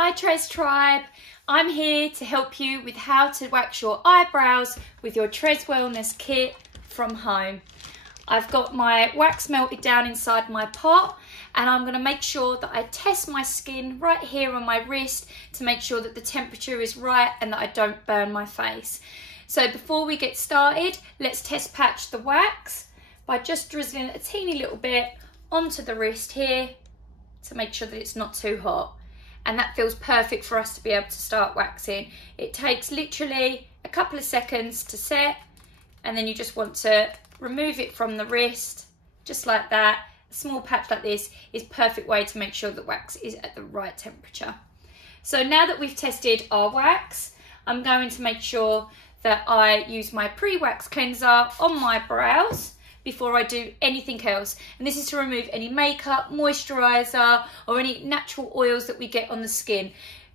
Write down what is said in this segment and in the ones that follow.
Hi Trez Tribe, I'm here to help you with how to wax your eyebrows with your Trez Wellness kit from home. I've got my wax melted down inside my pot and I'm going to make sure that I test my skin right here on my wrist to make sure that the temperature is right and that I don't burn my face. So before we get started, let's test patch the wax by just drizzling a teeny little bit onto the wrist here to make sure that it's not too hot. And that feels perfect for us to be able to start waxing. It takes literally a couple of seconds to set, and then you just want to remove it from the wrist, just like that. A small patch like this is a perfect way to make sure the wax is at the right temperature. So now that we've tested our wax, I'm going to make sure that I use my pre-wax cleanser on my brows before I do anything else. And this is to remove any makeup, moisturiser, or any natural oils that we get on the skin.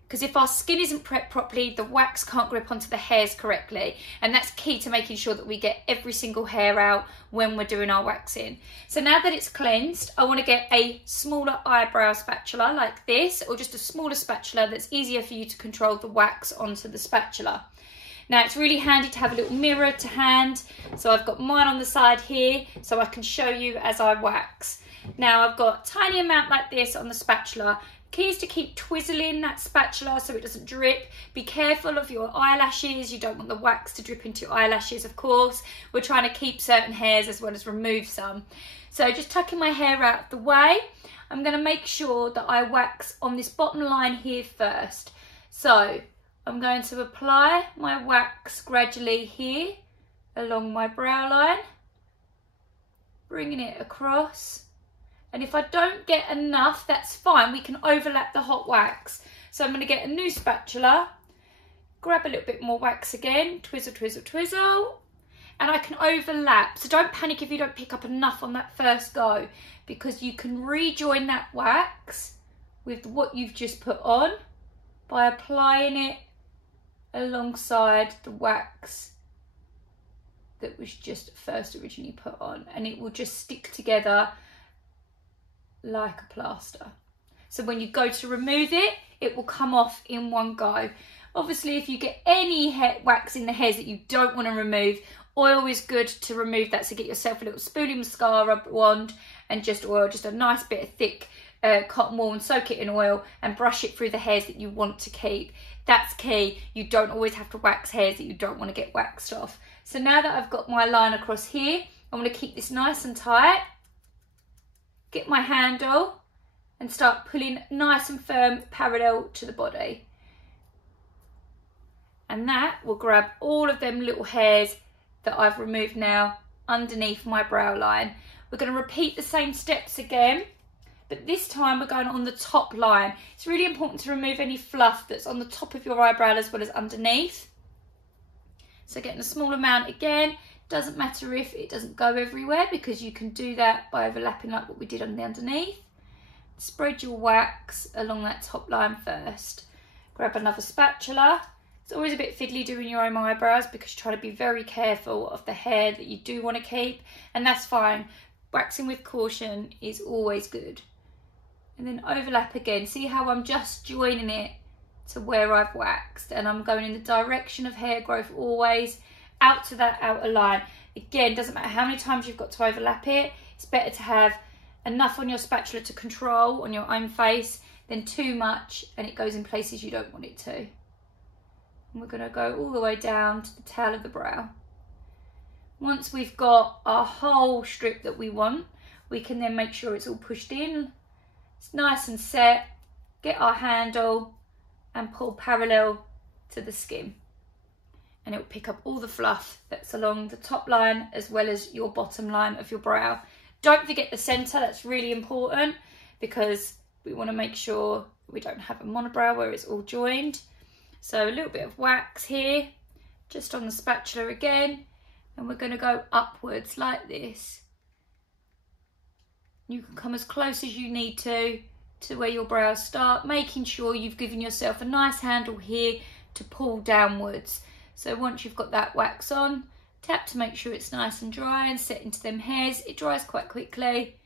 Because if our skin isn't prepped properly, the wax can't grip onto the hairs correctly. And that's key to making sure that we get every single hair out when we're doing our waxing. So now that it's cleansed, I want to get a smaller eyebrow spatula like this, or just a smaller spatula that's easier for you to control the wax onto the spatula. Now it's really handy to have a little mirror to hand, so I've got mine on the side here so I can show you as I wax. Now I've got a tiny amount like this on the spatula. Key is to keep twizzling that spatula so it doesn't drip. Be careful of your eyelashes, you don't want the wax to drip into your eyelashes, of course. We're trying to keep certain hairs as well as remove some. So just tucking my hair out of the way, I'm going to make sure that I wax on this bottom line here first. So I'm going to apply my wax gradually here along my brow line, bringing it across. And if I don't get enough, that's fine, we can overlap the hot wax. So I'm going to get a new spatula, grab a little bit more wax again, twizzle, twizzle, twizzle, and I can overlap. So don't panic if you don't pick up enough on that first go, because you can rejoin that wax with what you've just put on by applying it alongside the wax that was just first originally put on, and it will just stick together like a plaster. So when you go to remove it, it will come off in one go. Obviously, if you get any wax in the hairs that you don't want to remove, oil is good to remove that. So get yourself a little spoolie mascara wand and just oil, just a nice bit of thick cotton wool, and soak it in oil and brush it through the hairs that you want to keep. That's key. You don't always have to wax hairs that you don't want to get waxed off. So now that I've got my line across here, I'm going to keep this nice and tight, get my handle and start pulling nice and firm parallel to the body. And that will grab all of them little hairs that I've removed now underneath my brow line. We're going to repeat the same steps again, but this time we're going on the top line. It's really important to remove any fluff that's on the top of your eyebrow as well as underneath. So getting a small amount again. Doesn't matter if it doesn't go everywhere, because you can do that by overlapping like what we did on the underneath. Spread your wax along that top line first. Grab another spatula. It's always a bit fiddly doing your own eyebrows because you try to be very careful of the hair that you do want to keep, and that's fine. Waxing with caution is always good. And then overlap again. See how I'm just joining it to where I've waxed, and I'm going in the direction of hair growth always, out to that outer line. Again, doesn't matter how many times you've got to overlap it, it's better to have enough on your spatula to control on your own face than too much and it goes in places you don't want it to. And we're going to go all the way down to the tail of the brow. Once we've got our whole strip that we want, we can then make sure it's all pushed in. It's nice and set, get our handle and pull parallel to the skin. And it will pick up all the fluff that's along the top line as well as your bottom line of your brow. Don't forget the centre, that's really important, because we want to make sure we don't have a monobrow where it's all joined. So a little bit of wax here, just on the spatula again, and we're going to go upwards like this. You can come as close as you need to where your brows start, making sure you've given yourself a nice handle here to pull downwards. So once you've got that wax on, tap to make sure it's nice and dry and set into them hairs. It dries quite quickly,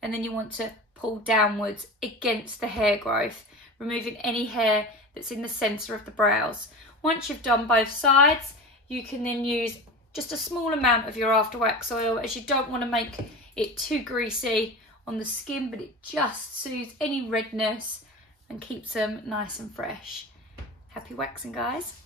and then you want to pull downwards against the hair growth. removing any hair that's in the centre of the brows. Once you've done both sides, you can then use just a small amount of your after wax oil, as you don't want to make it too greasy on the skin, but it just soothes any redness and keeps them nice and fresh. Happy waxing, guys.